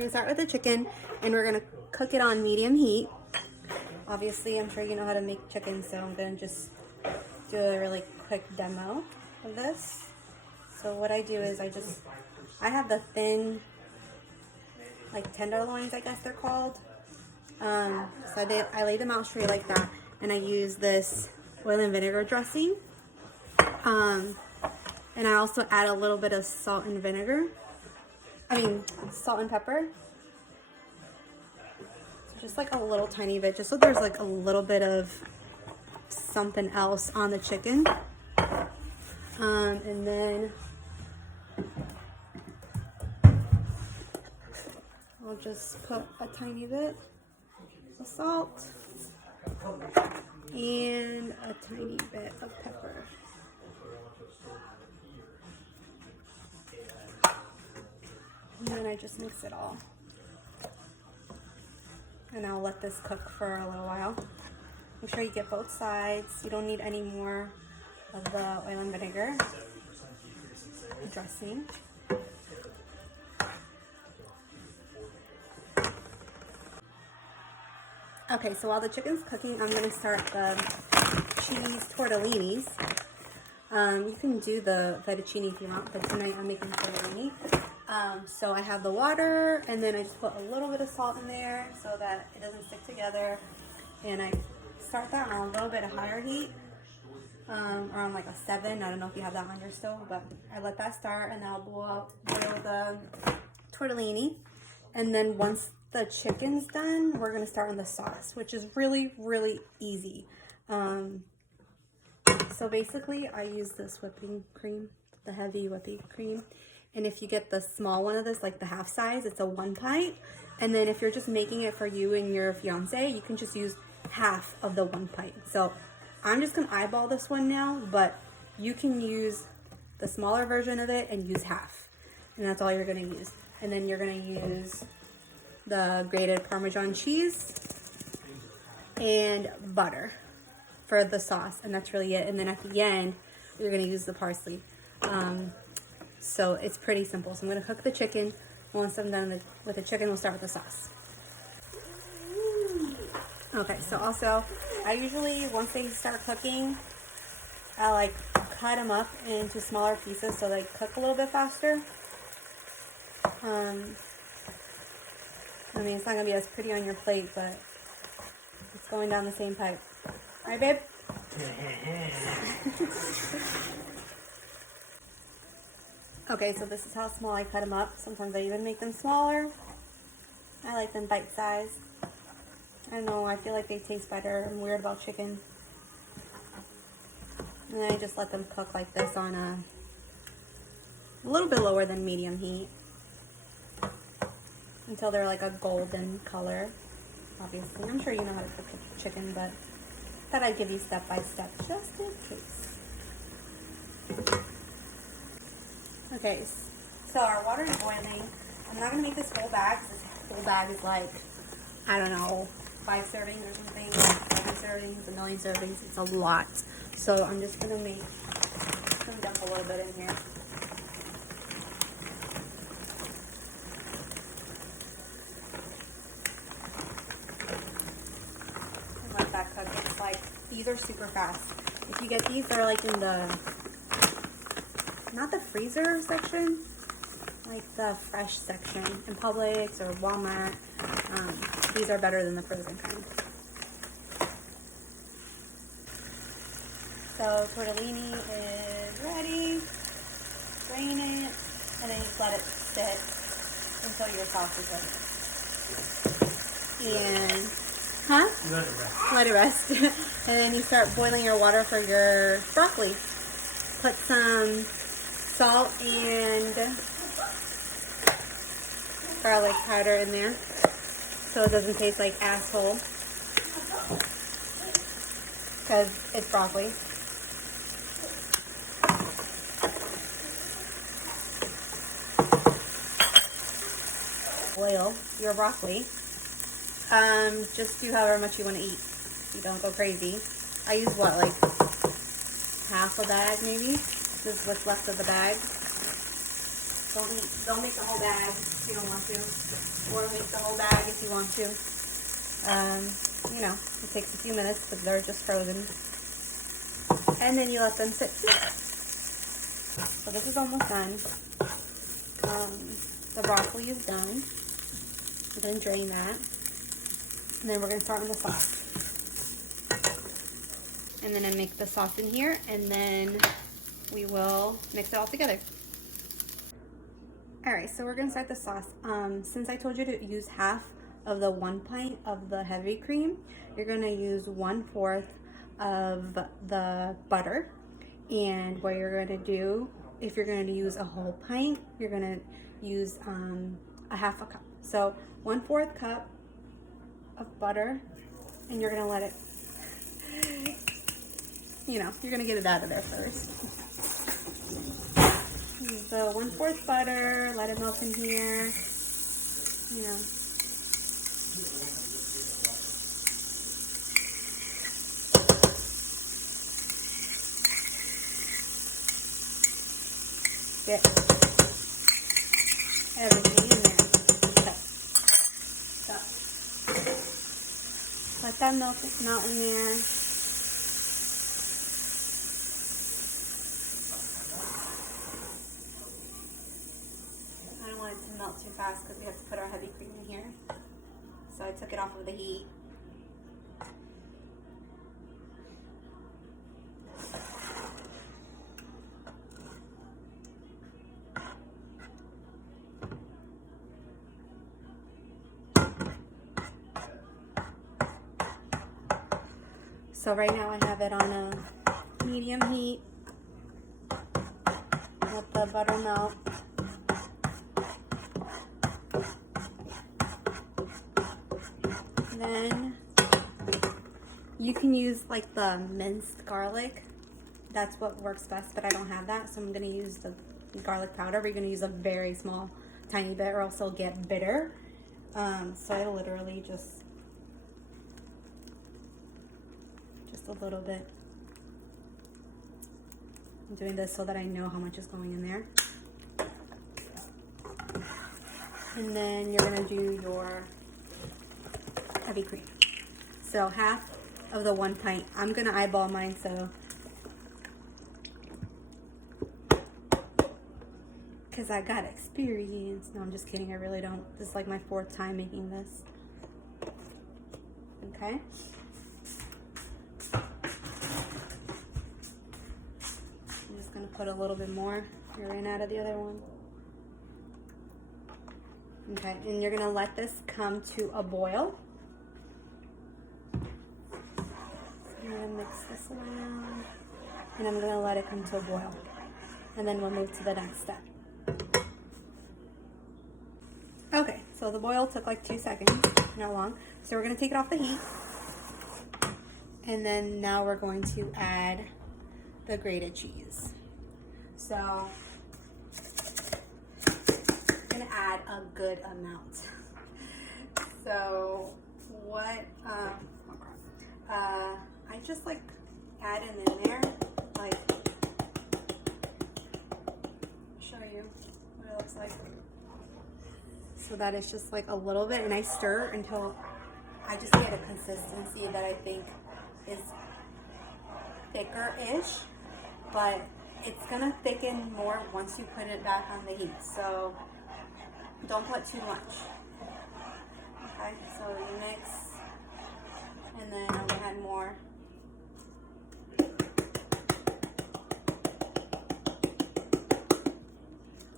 We're gonna start with the chicken and we're gonna cook it on medium heat. Obviously, I'm sure you know how to make chicken, so I'm gonna just do a really quick demo of this. So what I do is I have the thin, like tenderloins, I guess they're called. So I lay them out straight like that, and I use this oil and vinegar dressing. And I also add a little bit of salt and pepper. Just like a little tiny bit, just so there's like a little bit of something else on the chicken. And then I'll just put a tiny bit of salt and a tiny bit of pepper. And then I just mix it all. And I'll let this cook for a little while. Make sure you get both sides. You don't need any more of the oil and vinegar dressing. Okay, so while the chicken's cooking, I'm gonna start the cheese tortellinis. You can do the fettuccine if you want, but tonight I'm making tortellini. So I have the water, and then I just put a little bit of salt in there so that it doesn't stick together. And I start that on a little bit of higher heat, around like a 7. I don't know if you have that on your stove, but I let that start, and I'll boil the tortellini. And then once the chicken's done, we're gonna start on the sauce, which is really, really easy. So basically, I use this whipping cream, the heavy whipping cream. And if you get the small one of this, like the half size, it's a 1 pint. And then if you're just making it for you and your fiance, you can just use half of the 1 pint. So I'm just gonna eyeball this one now, but you can use the smaller version of it and use half. And that's all you're gonna use. And then you're gonna use the grated Parmesan cheese and butter for the sauce. And that's really it. And then at the end, you're gonna use the parsley. So it's pretty simple. So I'm gonna cook the chicken. Once I'm done with the chicken, we'll start with the sauce. Okay, so also, I usually, once they start cooking, I like cut them up into smaller pieces so they cook a little bit faster. I mean, it's not gonna be as pretty on your plate, but it's going down the same pipe. Right, babe? Okay, so this is how small I cut them up. Sometimes I even make them smaller. I like them bite-sized. I don't know, I feel like they taste better. I'm weird about chicken. And then I just let them cook like this on a little bit lower than medium heat until they're like a golden color. Obviously, I'm sure you know how to cook chicken, but I thought I'd give you step by step just in case. Okay, so our water is boiling. I'm not gonna make this whole bag. This whole bag is like, I don't know, 5 servings or something, 7 servings, a million servings. It's a lot. So I'm just gonna dump a little bit in here. And let that cook. It's like, these are super fast. If you get these, they're like in the, not the freezer section, like the fresh section in Publix or Walmart. These are better than the frozen kind. So tortellini is ready. Drain it, and then you just let it sit until your sauce is ready. And, let it rest. And then you start boiling your water for your broccoli. Put some salt and garlic powder in there so it doesn't taste like asshole, because it's broccoli. Boil your broccoli. Just do however much you want to eat. You don't go crazy. I use what, like half a bag maybe? This is what's left of the bag. Don't make the whole bag if you don't want to, or make the whole bag if you want to. You know, it takes a few minutes because they're just frozen. And then you let them sit. So this is almost done. The broccoli is done. We're going to drain that. And then we're going to start on the sauce. And then I make the sauce in here, and then we will mix it all together. Alright, so we're going to start the sauce. Since I told you to use half of the 1 pint of the heavy cream, you're going to use 1/4 of the butter. And what you're going to do, if you're going to use a whole pint, you're going to use a half a cup. So 1/4 cup of butter, and you're going to let it, you know, you're going to get it out of there first. So 1/4 butter, let it melt in here, you know. Get everything in there. Okay. So let that melt in there. I don't want it to melt too fast because we have to put our heavy cream in here. So I took it off of the heat. So right now I have it on a medium heat. Let the butter melt. Then you can use like the minced garlic. That's what works best, but I don't have that, so I'm going to use the garlic powder. We're going to use a very small, tiny bit, or else it'll get bitter. So I literally just a little bit. I'm doing this so that I know how much is going in there. And then you're going to do your heavy cream. So half of the 1 pint. I'm going to eyeball mine, so because I got experience. No, I'm just kidding. I really don't. This is like my 4th time making this. Okay. I'm gonna put a little bit more. I ran out of the other one. Okay, and you're gonna let this come to a boil. I'm gonna mix this around, and I'm gonna let it come to a boil, and then we'll move to the next step. Okay, so the boil took like 2 seconds, not long. So we're gonna take it off the heat, and then now we're going to add the grated cheese. So I'm gonna add a good amount. So what I just like add it in there, like show you what it looks like. So that it's just like a little bit, and I stir until I just get a consistency that I think is thicker-ish, but it's gonna thicken more once you put it back on the heat. So don't put too much. Okay, so you mix, and then I'm gonna add more.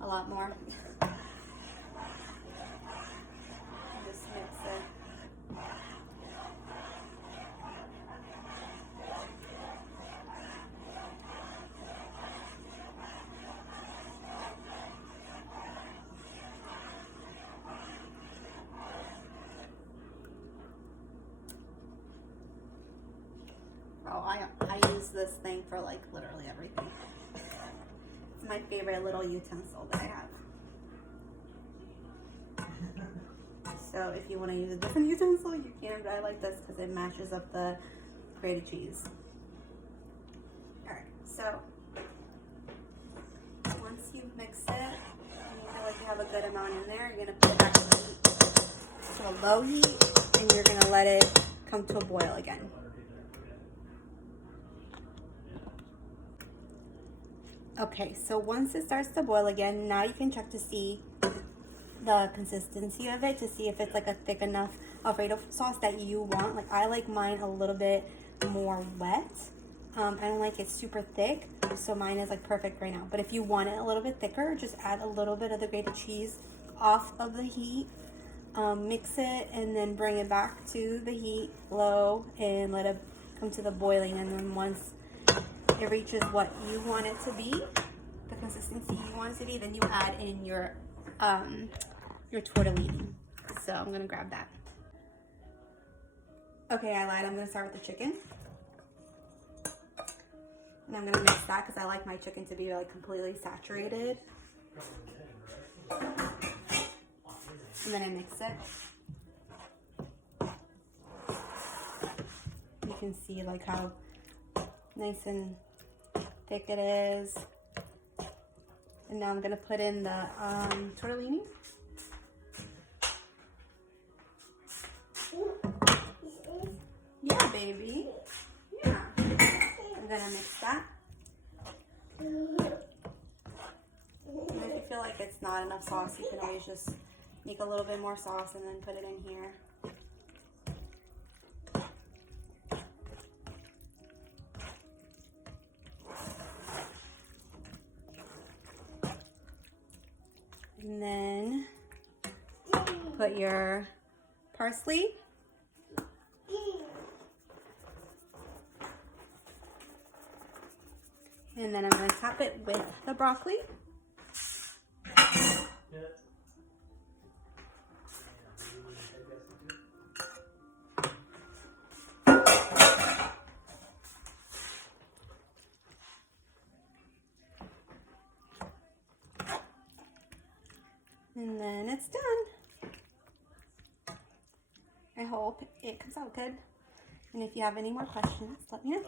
A lot more. Just mix it. Oh, I use this thing for like literally everything. It's my favorite little utensil that I have. So if you want to use a different utensil, you can, but I like this because it matches up the grated cheese. Alright, so once you mix it, have a good amount in there, you're gonna put it back to a low heat, and you're gonna let it come to a boil again. Okay, so once it starts to boil again, now you can check to see the consistency of it, to see if it's like a thick enough Alfredo sauce that you want. Like I like mine a little bit more wet. I don't like it super thick, so mine is like perfect right now. But if you want it a little bit thicker, just add a little bit of the grated cheese off of the heat, mix it, and then bring it back to the heat low and let it come to the boiling. And then once it reaches what you want it to be, the consistency you want it to be, then you add in your tortellini. So I'm gonna grab that. Okay, I lied. I'm gonna start with the chicken. And I'm gonna mix that because I like my chicken to be like completely saturated. And then I mix it. You can see like how nice and thick it is. And now I'm gonna put in the tortellini. Yeah, baby. Yeah. I'm gonna mix that. And if you feel like it's not enough sauce, you can always just make a little bit more sauce and then put it in here. And then put your parsley. And then I'm going to top it with the broccoli. And then it's done. I hope it comes out good. And if you have any more questions, let me know.